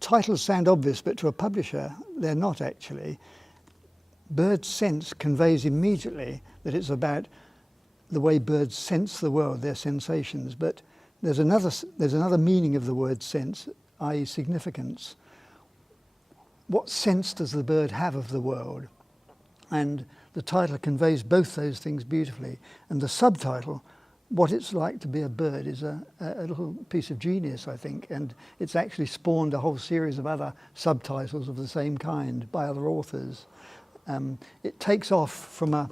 titles sound obvious, but to a publisher, they're not actually. Bird sense conveys immediately that it's about the way birds sense the world, their sensations. But there's another meaning of the word sense, i.e. significance. What sense does the bird have of the world? And the title conveys both those things beautifully. And the subtitle, What It's Like to Be a Bird, is a little piece of genius, I think. And it's actually spawned a whole series of other subtitles of the same kind by other authors. It takes off from a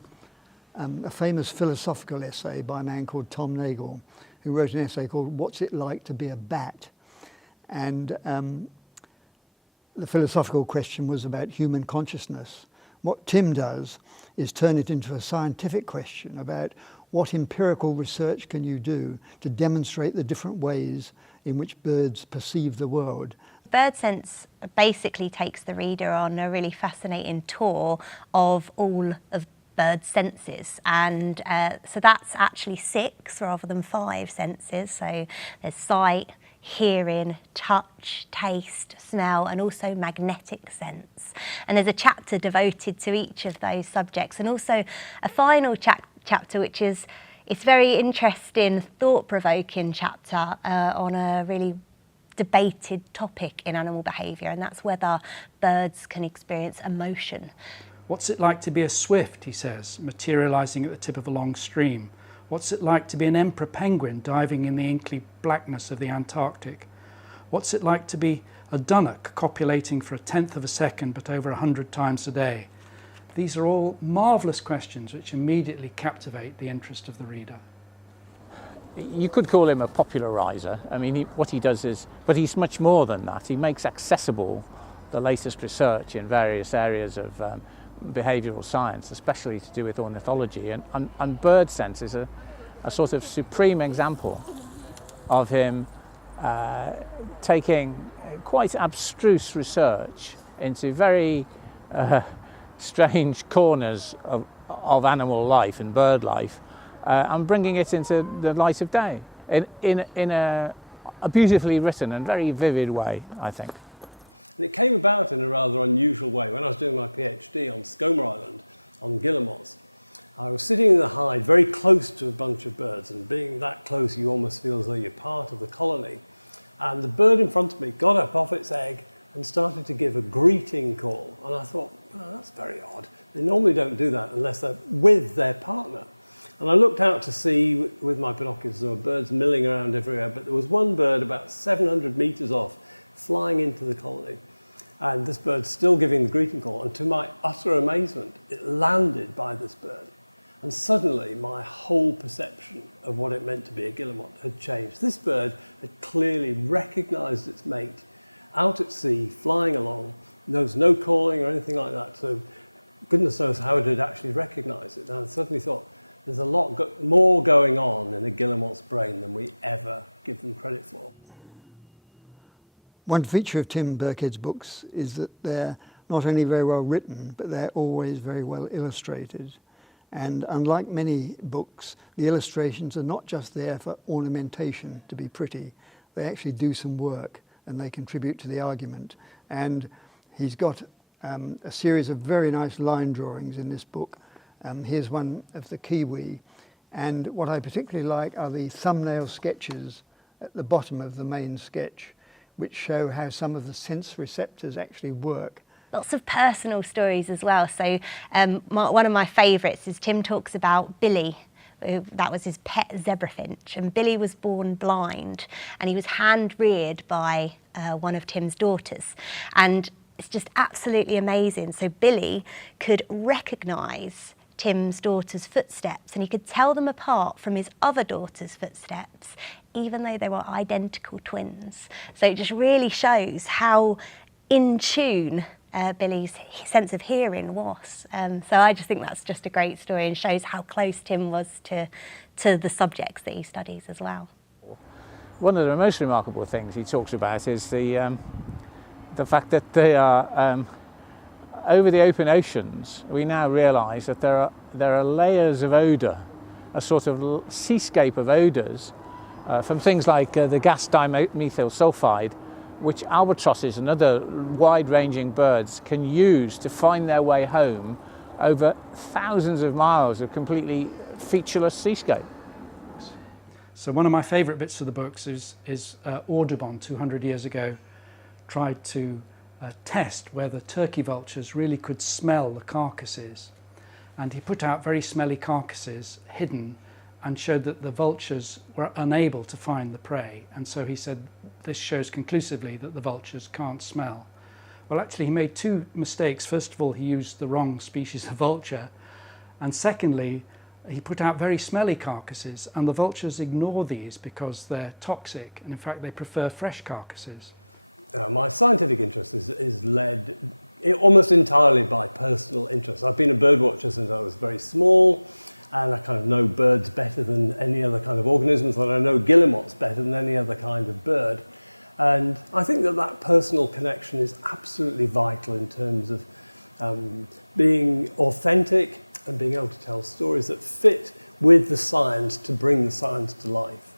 famous philosophical essay by a man called Tom Nagel, who wrote an essay called What's It Like to Be a Bat? And the philosophical question was about human consciousness. What Tim does is turn it into a scientific question about what empirical research can you do to demonstrate the different ways in which birds perceive the world. Bird Sense basically takes the reader on a really fascinating tour of all of bird senses, and so that's actually 6 rather than 5 senses. So there's sight, hearing, touch, taste, smell, and also magnetic sense. And there's a chapter devoted to each of those subjects, and also a final chapter which is, it's very interesting, thought-provoking chapter on a really debated topic in animal behaviour, and that's whether birds can experience emotion. What's it like to be a swift, he says, materialising at the tip of a long stream? What's it like to be an emperor penguin diving in the inky blackness of the Antarctic? What's it like to be a dunnock copulating for 1/10 of a second but over 100 times a day? These are all marvellous questions which immediately captivate the interest of the reader. You could call him a popularizer. I mean, what he does is, but he's much more than that. He makes accessible the latest research in various areas of behavioural science, especially to do with ornithology. And bird sense is a sort of supreme example of him taking quite abstruse research into very strange corners of animal life and bird life, and bringing it into the light of day in a beautifully written and very vivid way, I think. And it came about in a rather unusual way. When I was doing my PhD on Skomer Island, on guillemots, I was sitting in the hide very close to a bunch of birds, and being that close you almost feel as though you're part of the colony. And the bird in front of me got up off its egg and started to give a greeting call. And I thought, oh, that's very odd. They normally don't do that unless they're with their partner. And I looked out to see with my binoculars, there were birds milling around everywhere, but there was one bird about 700 metres off, flying into the colony. And this bird's still giving the greeting call, and to my utter amazement, it landed by this bird. And suddenly my whole perception of what it meant to be a guillemot had changed. This bird had clearly recognised its mate out at sea, flying along. There was no calling or anything like that, so goodness knows how it had actually recognised it. And I suddenly thought, there's a lot more going on in a guillemot's brain than we ever give them credit for. One feature of Tim Birkhead's books is that they're not only very well written, but they're always very well illustrated. And unlike many books, the illustrations are not just there for ornamentation, to be pretty. They actually do some work and they contribute to the argument. And he's got a series of very nice line drawings in this book. Here's one of the kiwi. And what I particularly like are the thumbnail sketches at the bottom of the main sketch, which show how some of the sense receptors actually work. Lots of personal stories as well. So one of my favourites is Tim talks about Billy. That was his pet zebrafinch, and Billy was born blind, and he was hand-reared by one of Tim's daughters. And it's just absolutely amazing. So Billy could recognise Tim's daughter's footsteps, and he could tell them apart from his other daughter's footsteps, even though they were identical twins. So it just really shows how in tune Billy's sense of hearing was. So I just think that's just a great story and shows how close Tim was to the subjects that he studies as well. One of the most remarkable things he talks about is the fact that they are over the open oceans. We now realise that there are layers of odour, a sort of seascape of odours from things like the gas dimethyl sulfide which albatrosses and other wide-ranging birds can use to find their way home over thousands of miles of completely featureless seascape. So one of my favourite bits of the books is Audubon 200 years ago tried to test whether turkey vultures really could smell the carcasses, and he put out very smelly carcasses hidden and showed that the vultures were unable to find the prey, and so he said this shows conclusively that the vultures can't smell. Well, actually he made two mistakes. First of all, he used the wrong species of vulture, and secondly he put out very smelly carcasses, and the vultures ignore these because they're toxic, and in fact they prefer fresh carcasses. My scientific interest is led almost entirely by personal interest. I've been a bird watcher since I was very small, and I kind of know birds better than any other kind of organisms, and I know guillemots better than any other kind of bird. And I think that personal connection is absolutely vital in terms of being authentic and being able to tell stories that fit with the science to bring the science to life.